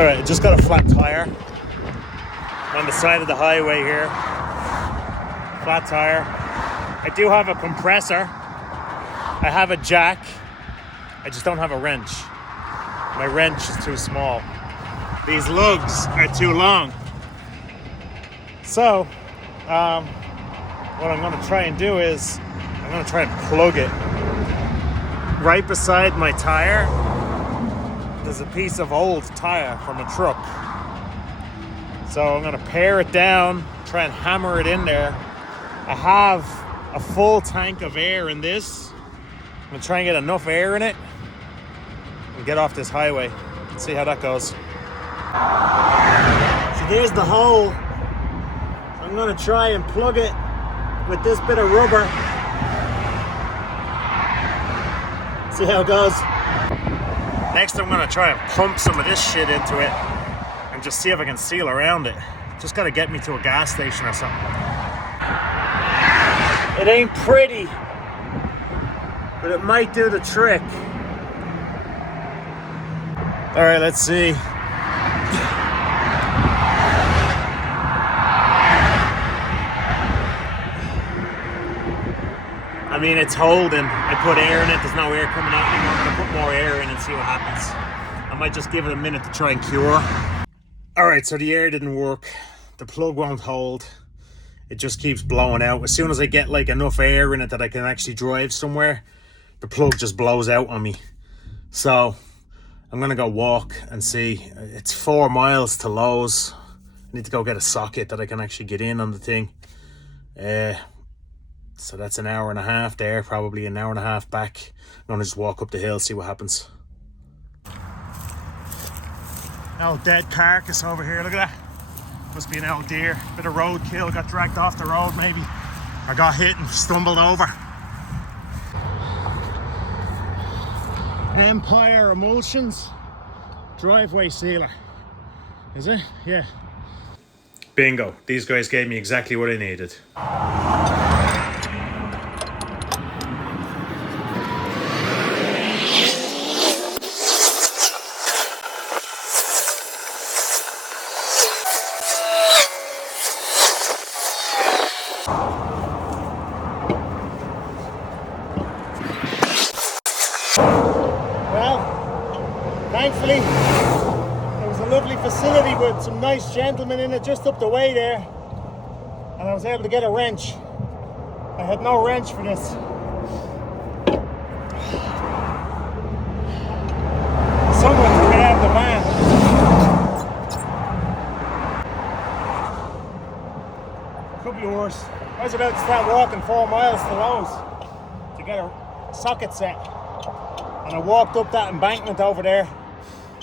All right, just got a flat tire on the side of the highway here. Flat tire. I do have a compressor. I have a jack. I just don't have a wrench. My wrench is too small. These lugs are too long. So, what I'm going to try and do is I'm going to try and plug it. Right beside my tire, there's a piece of old tire from a truck. So I'm going to pare it down, try and hammer it in there. I have a full tank of air in this. I'm going to try and get enough air in it and get off this highway. Let's see how that goes. So there's the hole. I'm going to try and plug it with this bit of rubber. See how it goes. Next I'm going to try and pump some of this shit into it and just see if I can seal around it. Just got to get me to a gas station or something. It ain't pretty, but it might do the trick. All right, let's see. I mean, it's holding. I put air in it. There's no air coming out anymore. I'm gonna put more air in and see what happens. I might just give it a minute to try and cure. All right, so the air didn't work. The plug won't hold. It just keeps blowing out. As soon as I get like enough air in it that I can actually drive somewhere, the plug just blows out on me. So I'm gonna go walk and see. It's 4 miles to Lowe's. I need to go get a socket that I can actually get in on the thing. So that's an hour and a half there, probably an hour and a half back. I'm gonna just walk up the hill, see what happens. Old dead carcass over here, look at that. Must be an old deer. Bit of roadkill, got dragged off the road maybe. Or got hit and stumbled over. Empire Emulsions driveway sealer. Is it? Yeah. Bingo. These guys gave me exactly what I needed. Thankfully, there was a lovely facility with some nice gentlemen in it just up the way there, and I was able to get a wrench. I had no wrench for this. Someone took it out of the van. Could be worse. I was about to start walking 4 miles to Lowe's to get a socket set, and I walked up that embankment over there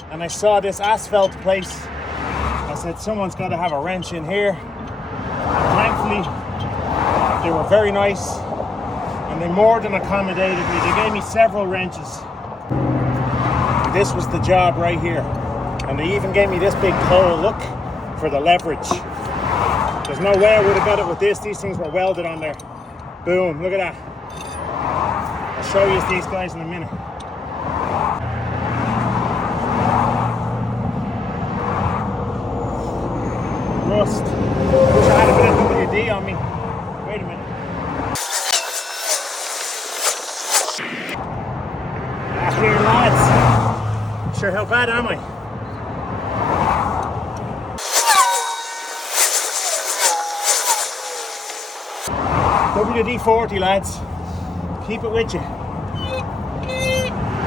and I saw this asphalt place. I said, someone's got to have a wrench in here. And thankfully, they were very nice and they more than accommodated me. They gave me several wrenches. This was the job right here. And they even gave me this big pole, look, for the leverage. There's no way I would have got it with this. These things were welded on there. Boom, look at that. I'll show you these guys in a minute. Rust. Wish I had a bit of WD on me. Wait a minute. Here, lads. Sure, how bad am I? WD-40, lads. Keep it with you.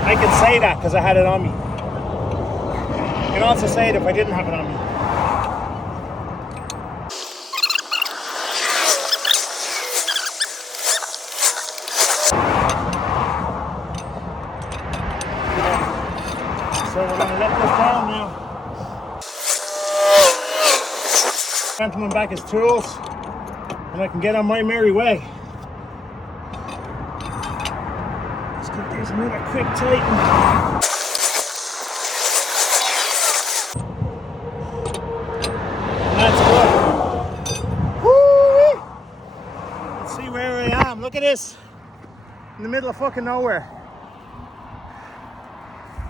I can say that because I had it on me. I can also say it if I didn't have it on me. So we're going to let this down now. Gentleman back his tools, and I can get on my merry way. Let's give these another quick tighten. That's good. Woo-wee! Let's see where I am. Look at this. In the middle of fucking nowhere.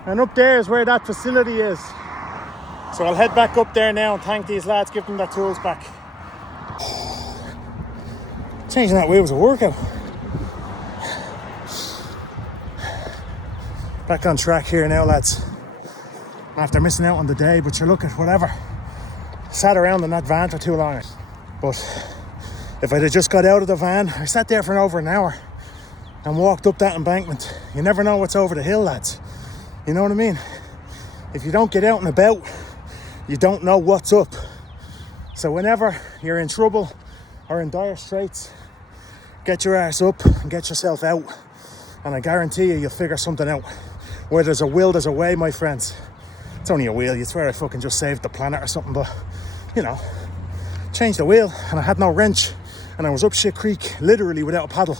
And up there is where that facility is. So I'll head back up there now and thank these lads, give them their tools back. Changing that wheel was a workout. Back on track here now, lads. After missing out on the day, but you look at whatever. Sat around in that van for too long. But if I'd have just got out of the van, I sat there for over an hour and walked up that embankment. You never know what's over the hill, lads. You know what I mean? If you don't get out and about, you don't know what's up. So whenever you're in trouble or in dire straits, get your arse up and get yourself out. And I guarantee you'll figure something out. Where there's a will, there's a way, my friends. It's only a wheel. You'd swear I fucking just saved the planet or something, but, you know, changed the wheel and I had no wrench and I was up shit creek, literally without a paddle.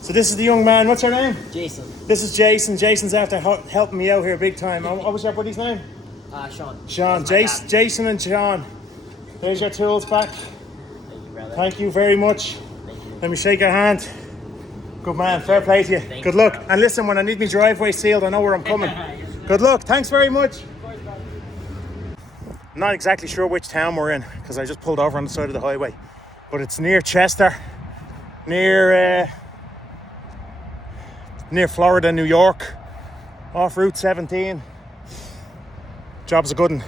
So this is the young man. What's your name? Jason. This is Jason. Jason's after helping me out here big time. What was your buddy's name? Sean. Sean. Jason and Sean. There's your tools back. Thank you, brother. Thank you very much. Thank you. Let me shake your hand. Good man. Fair play to you. Good luck. And listen, when I need my driveway sealed, I know where I'm coming. Good luck. Thanks very much. I'm not exactly sure which town we're in because I just pulled over on the side of the highway. But it's near Chester. Near Florida, New York. Off Route 17. Job's a good one.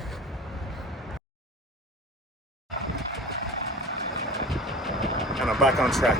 And I'm back on track.